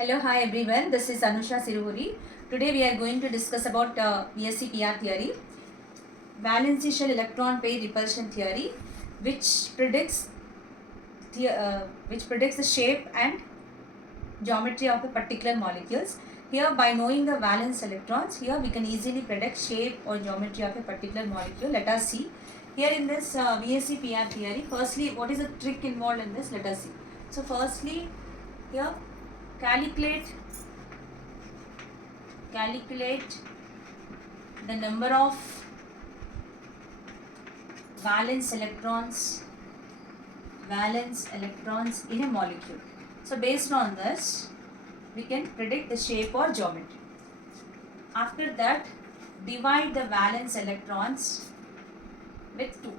Hello, hi everyone. This is Anusha Siruhuri. Today we are going to discuss about VSC PR theory, valence shell electron pair repulsion theory, which predicts the shape and geometry of a particular molecules. Here, by knowing the valence electrons, here we can easily predict shape or geometry of a particular molecule. Let us see. Here in this VSC PR theory, firstly, what is the trick involved in this? Let us see. So, firstly, here calculate the number of valence electrons in a molecule. So based on this, we can predict the shape or geometry. After that, divide the valence electrons with 2.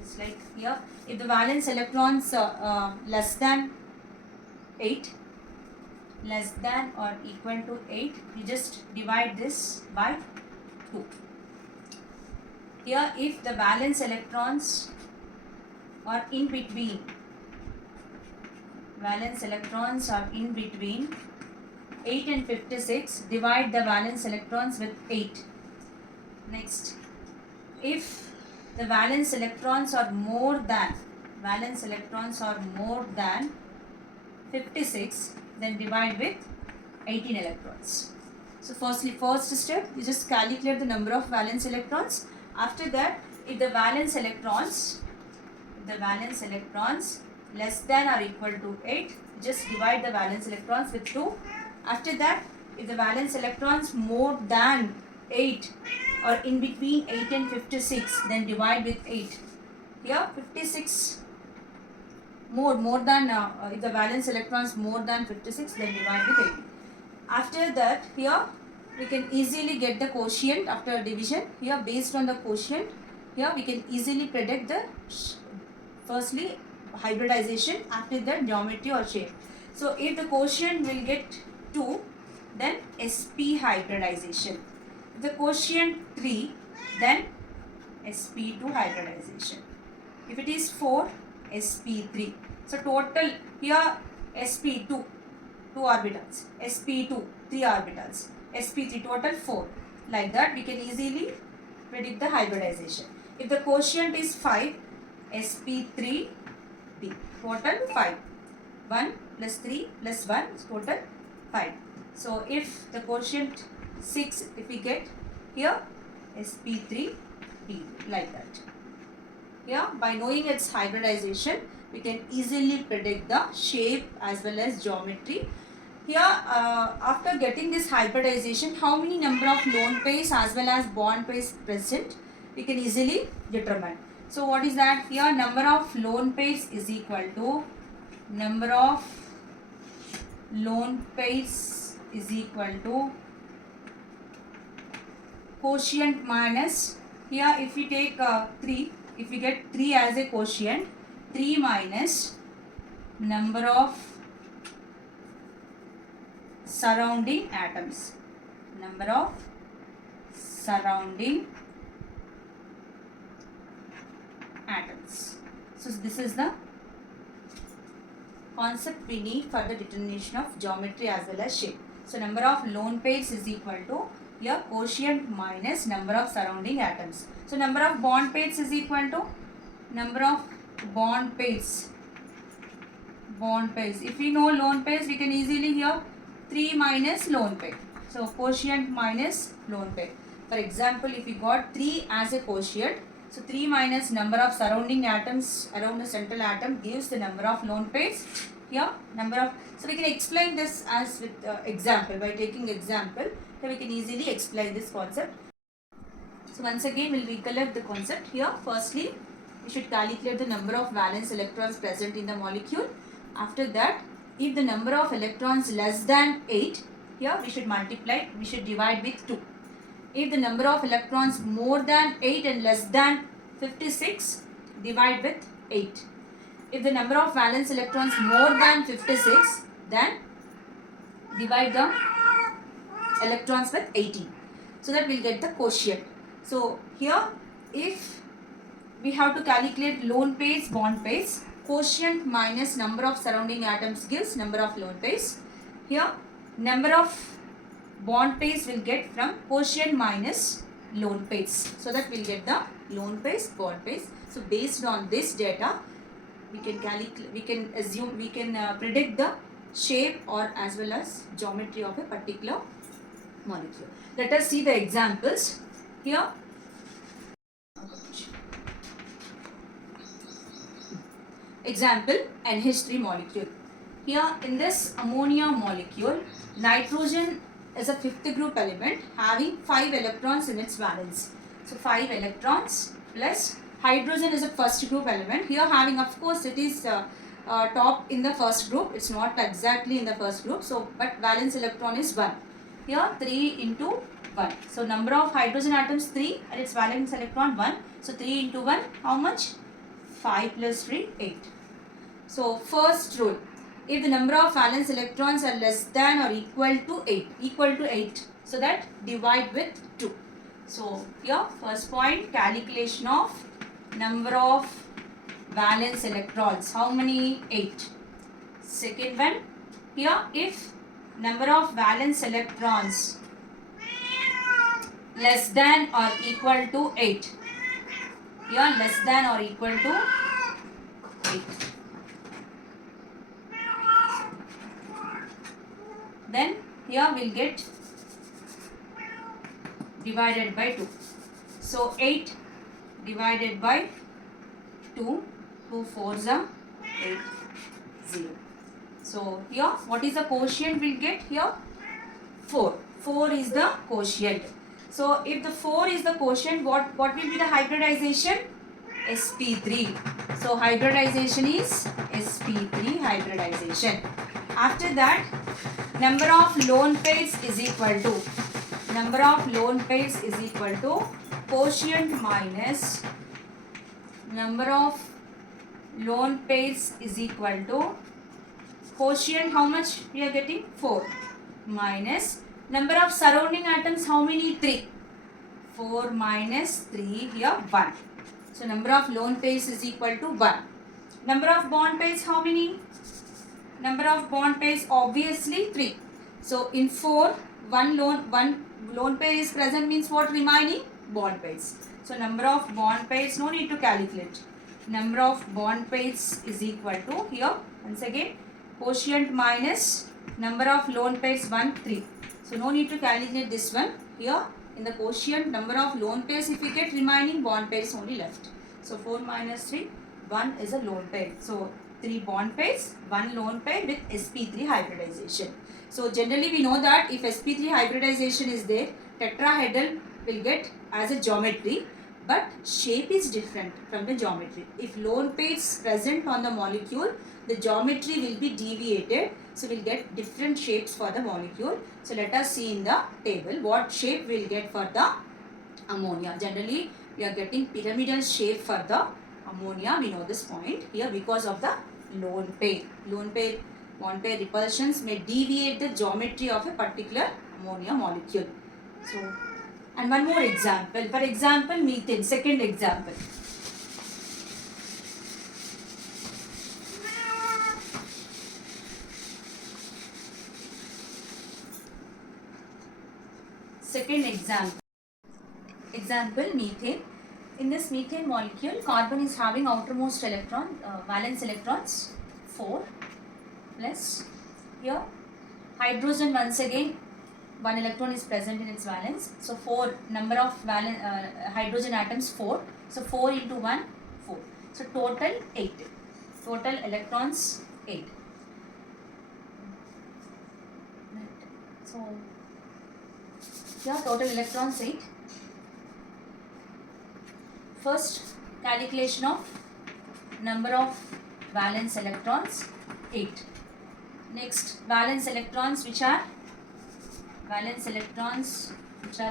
It's like here, if the valence electrons less than 8, less than or equal to 8, you just divide this by 2. Here, if the valence electrons are in between, 8 and 56, divide the valence electrons with 8. Next, if the valence electrons are more than 56, then divide with 18 electrons. So first step, you just calculate the number of valence electrons. After that, if the valence electrons less than or equal to 8, just divide the valence electrons with 2. After that, if the valence electrons more than 8 or in between 8 and 56, then divide with 8. Here 56 more than if the valence electrons more than 56, then divide with 8. After that, here we can easily get the quotient after division. Here, based on the quotient, here we can easily predict the firstly hybridization, after that geometry or shape. So if the quotient will get 2, then sp hybridization. If the quotient 3, then sp2 hybridization. If it is 4, sp3. So total here sp2 2 orbitals, sp2 3 orbitals, sp3 total 4. Like that we can easily predict the hybridization. If the quotient is 5, sp3d, total 5. 1 plus 3 plus 1 is total 5. So if the quotient 6, if we get here sp3d, like that. Here, by knowing its hybridization, we can easily predict the shape as well as geometry. Here, after getting this hybridization, how many number of lone pairs as well as bond pairs present, we can easily determine. So what is that? Here, number of lone pairs is equal to number of lone pairs is equal to quotient minus, here if we take 3, if we get 3 as a quotient, 3 minus number of surrounding atoms. Number of surrounding atoms. So this is the concept we need for the determination of geometry as well as shape. So number of lone pairs is equal to here quotient minus number of surrounding atoms. So number of bond pairs is equal to number of bond pairs. If we know lone pairs, we can easily here 3 minus lone pair. So quotient minus lone pair. For example, if we got 3 as a quotient, so 3 minus number of surrounding atoms around the central atom gives the number of lone pairs. Here number of, so we can explain this as with example. By taking example, here we can easily explain this concept. So once again we'll recollect the concept. Here firstly we should calculate the number of valence electrons present in the molecule. After that, if the number of electrons less than 8, here we should divide with 2. If the number of electrons more than 8 and less than 56, divide with 8. If the number of valence electrons more than 56, then divide the electrons with 18. So that we'll get the quotient. So here, if we have to calculate lone pairs, bond pairs, quotient minus number of surrounding atoms gives number of lone pairs. here number of bond pairs will get from quotient minus lone pairs. So that we'll get the lone pairs, bond pairs. So based on this data, we can predict the shape or as well as geometry of a particular molecule. Let us see the examples here. Example, NH3 molecule. Here in this ammonia molecule, nitrogen is a fifth group element having 5 electrons in its valence. So 5 electrons plus hydrogen is a first group element. Here having, of course, it is top in the first group. It's not exactly in the first group. So but valence electron is 1. Here 3 into 1. So number of hydrogen atoms 3 and its valence electron 1. So 3 into 1, how much? 5 plus 3, 8. So first rule, if the number of valence electrons are less than or equal to 8, so that divide with 2. So here first point, calculation of number of valence electrons, how many? 8. Second one, here if number of valence electrons less than or equal to 8, here less than or equal to 8. Then here we'll get divided by 2. So 8 divided by 2, 2 4s are 8, 0. So here what is the quotient we'll get here? 4. 4 is the quotient. So if the 4 is the quotient, what will be the hybridization? sp3. So hybridization is sp3 hybridization. After that, number of lone pairs is equal to quotient minus number of lone pairs is equal to quotient, how much we are getting? 4 minus number of surrounding atoms, how many? 3. 4 minus 3, here 1. So number of lone pairs is equal to 1. Number of bond pairs, how many? Number of bond pairs, obviously 3. So in 4, one lone pair is present, means what remaining? Bond pairs. So number of bond pairs, no need to calculate. Number of bond pairs is equal to, here once again, quotient minus number of lone pairs 1, 3. So no need to calculate this one. Here in the quotient, number of lone pairs, if we get, remaining bond pairs only left. So 4 minus 3, 1 is a lone pair. So 3 bond pairs, 1 lone pair with sp3 hybridization. So generally we know that if sp3 hybridization is there, tetrahedral will get as a geometry, but shape is different from the geometry. If lone pairs present on the molecule, the geometry will be deviated. So we'll get different shapes for the molecule. So let us see in the table what shape we'll get for the ammonia. Generally we are getting pyramidal shape for the ammonia. We know this point here because of the lone pair. Lone pair, bond pair repulsions may deviate the geometry of a particular ammonia molecule. So, and one more example. For example, methane. Second example. Second example. Example, methane. In this methane molecule, carbon is having outermost electron, valence electrons 4 plus here hydrogen, once again 1 electron is present in its valence. So 4 number of hydrogen atoms 4. So 4 into 1, 4. So total 8. Total electrons 8. So here total electrons 8. First calculation of number of valence electrons 8. Next valence electrons which are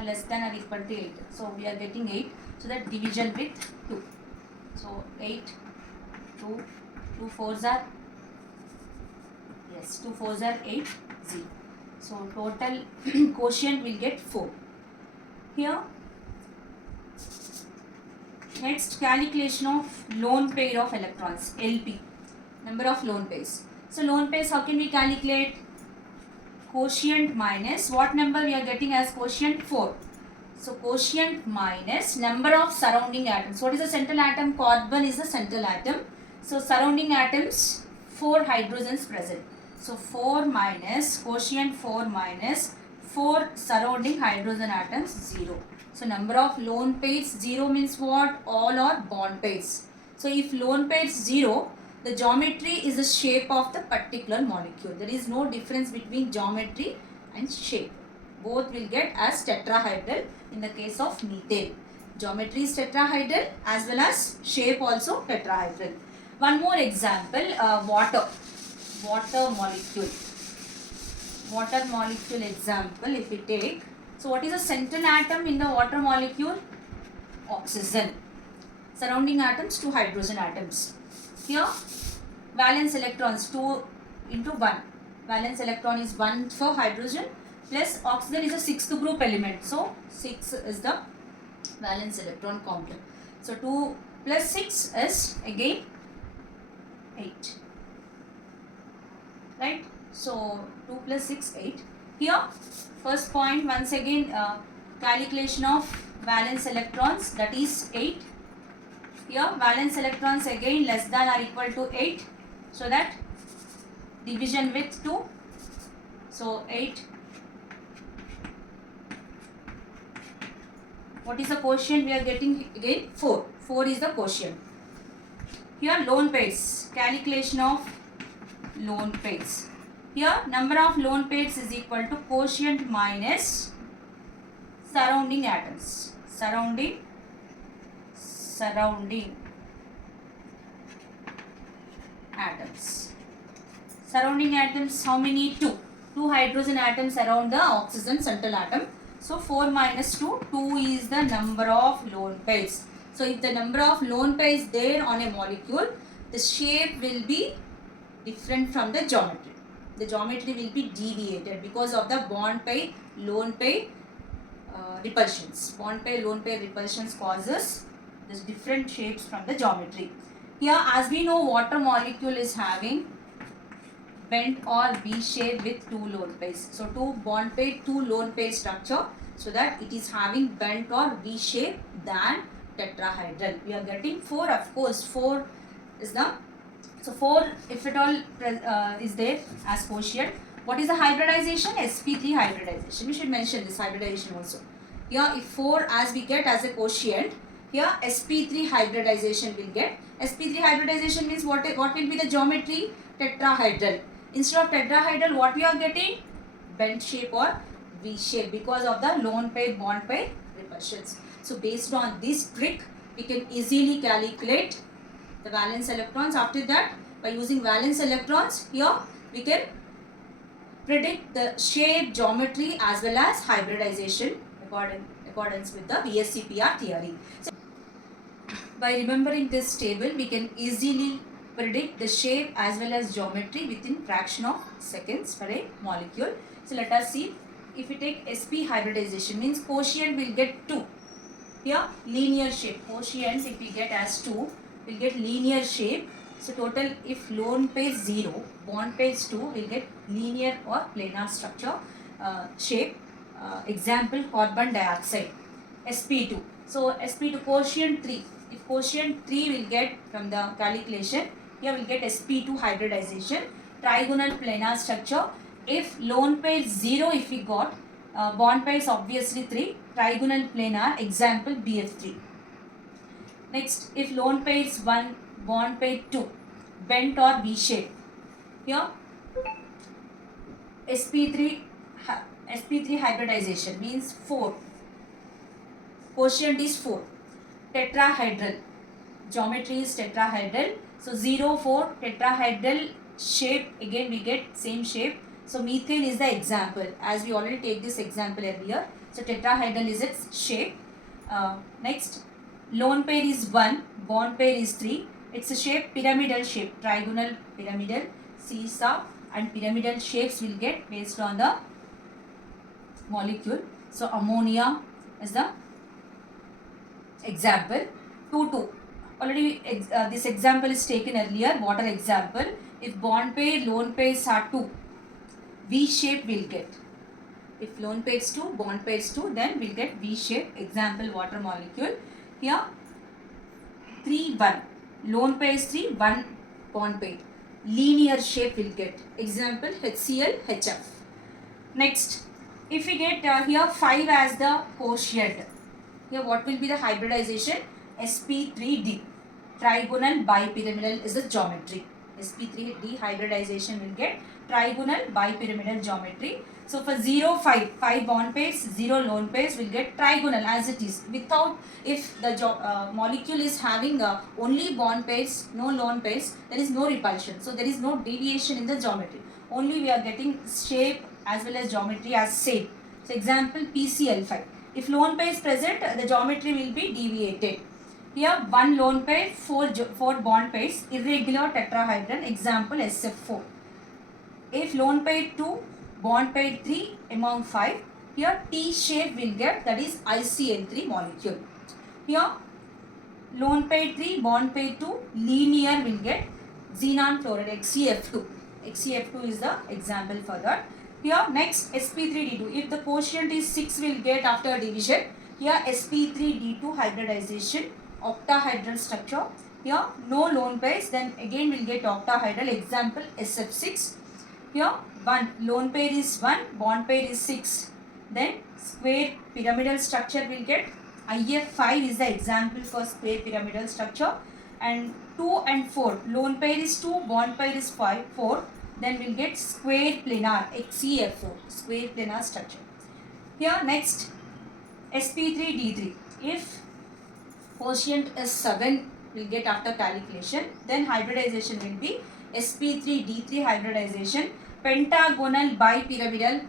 less than or equal to 8. So we are getting 8. So that division with 2. So 8, 2 4s are, yes, 2 4s are 8, 0. So total quotient will get 4. Here next calculation of lone pair of electrons, LP, number of lone pairs. So lone pairs, how can we calculate? quotient minus what number we are getting as quotient? 4. So quotient minus number of surrounding atoms. What is the central atom? Carbon is the central atom. So surrounding atoms, 4 hydrogens present. So 4 minus quotient 4 minus 4 surrounding hydrogen atoms 0. So number of lone pairs 0 means what? All are bond pairs. So if lone pairs 0, the geometry is the shape of the particular molecule. There is no difference between geometry and shape. Both will get as tetrahedral in the case of methane. Geometry is tetrahedral as well as shape also tetrahedral. One more example, water molecule. Water molecule example if we take. So what is the central atom in the water molecule? Oxygen. Surrounding atoms, 2 hydrogen atoms. Here valence electrons 2 into 1. Valence electron is 1 for hydrogen plus oxygen is a 6th group element. So 6 is the valence electron count. So 2 plus 6 is again 8. Right? So 2 plus 6, 8. Here first point once again calculation of valence electrons, that is 8. Here valence electrons again less than or equal to 8. So that division with 2. So 8. What is the quotient we are getting again? 4. 4 is the quotient. Here lone pairs. Calculation of lone pairs. Here number of lone pairs is equal to quotient minus surrounding atoms. Surrounding atoms. Surrounding atoms how many? 2. 2 hydrogen atoms around the oxygen central atom. So 4 minus 2, 2 is the number of lone pairs. So if the number of lone pairs there on a molecule, the shape will be different from the geometry. The geometry will be deviated because of the bond pair, lone pair repulsions. Bond pair, lone pair repulsions causes this different shapes from the geometry. Here as we know, water molecule is having bent or V shape with 2 lone pairs. So 2 bond pair, 2 lone pair structure, so that it is having bent or V shape than tetrahedral. We are getting 4, of course 4 is the, so 4 if at all is there as quotient. What is the hybridization? sp3 hybridization. We should mention this hybridization also. Here if 4 as we get as a quotient, here sp3 hybridization will get. sp3 hybridization means what will be the geometry? Tetrahedral. Instead of tetrahedral, what we are getting? Bent shape or V shape because of the lone pair bond pair repulsions. So based on this trick, we can easily calculate the valence electrons. After that, by using valence electrons, here we can predict the shape, geometry as well as hybridization accordance with the VSEPR theory. So by remembering this table, we can easily predict the shape as well as geometry within fraction of seconds for a molecule. So let us see. If we take sp hybridization, means quotient will get 2. Here linear shape. Quotient if we get as 2, will get linear shape. So total if lone pair 0, bond pairs 2 will get linear or planar structure shape. Example carbon dioxide sp2. So sp2 quotient 3. If quotient 3 will get from the calculation, here we will get sp2 hybridization, trigonal planar structure. If lone pair 0 if we got, bond pairs obviously 3, trigonal planar, example BF3. Next, if lone pairs 1, bond pair 2, bent or V shape. Here sp3 hybridization means 4. Quotient is 4. Tetrahedral. Geometry is tetrahedral. So 0, 4 tetrahedral shape, again we get same shape. So methane is the example, as we already take this example earlier. So tetrahedral is its shape. Next, lone pair is 1, bond pair is 3. It's a shape pyramidal shape, trigonal, pyramidal, seesaw and pyramidal shapes will get based on the molecule. So ammonia is the example. 2, 2. Already this example is taken earlier, water example. If bond pair, lone pairs are 2, V shape we'll get. If lone pairs 2, bond pairs 2, then we'll get V shape. Example, water molecule. Here 3, 1. Lone pairs 3, 1 bond pair. Linear shape we'll get. Example, HCl, HF. Next, if we get here 5 as the quotient, here what will be the hybridization? sp3d. Trigonal bipyramidal is the geometry. sp3d hybridization will get trigonal bipyramidal geometry. So for 0, 5, 5 bond pairs, 0 lone pairs will get trigonal as it is. Without, if the molecule is having only bond pairs, no lone pairs, there is no repulsion. So there is no deviation in the geometry. Only we are getting shape as well as geometry as same. So example, PCl5. If lone pair is present, the geometry will be deviated. Here 1 lone pair, 4 bond pairs, irregular tetrahedron, example SF4. If lone pair 2, bond pair 3 among 5, here T shape will get, that is ICN3 molecule. Here lone pair 3, bond pair 2, linear will get xenon fluoride XeF2. XeF2 is the example for that. Here next sp3d2. If the quotient is 6 will get after division. Here sp3d2 hybridization, octahedral structure. Here no lone pairs, then again we'll get octahedral, example SF6. Here 1 lone pair is 1, bond pair is 6. Then square pyramidal structure will get. IF5 is the example for square pyramidal structure. And 2 and 4, lone pair is 2, bond pair is 4. Then we'll get square planar, XeF4, square planar structure. Here next sp3d3. If quotient is 7 we'll get after calculation, then hybridization will be sp3d3 hybridization, pentagonal bipyramidal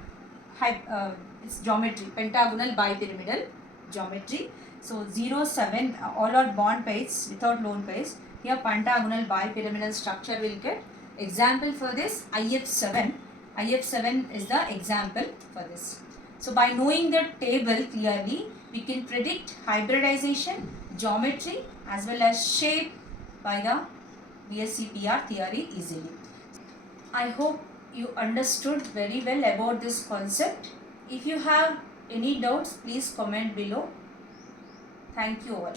it's geometry, pentagonal bipyramidal geometry. So 0, 7 all are bond pairs without lone pairs. Here pentagonal bipyramidal structure will get. Example for this IF7. IF7 is the example for this. So by knowing the table clearly, we can predict hybridization, geometry as well as shape by the BSc-PR theory easily. I hope you understood very well about this concept. If you have any doubts, please comment below. Thank you all.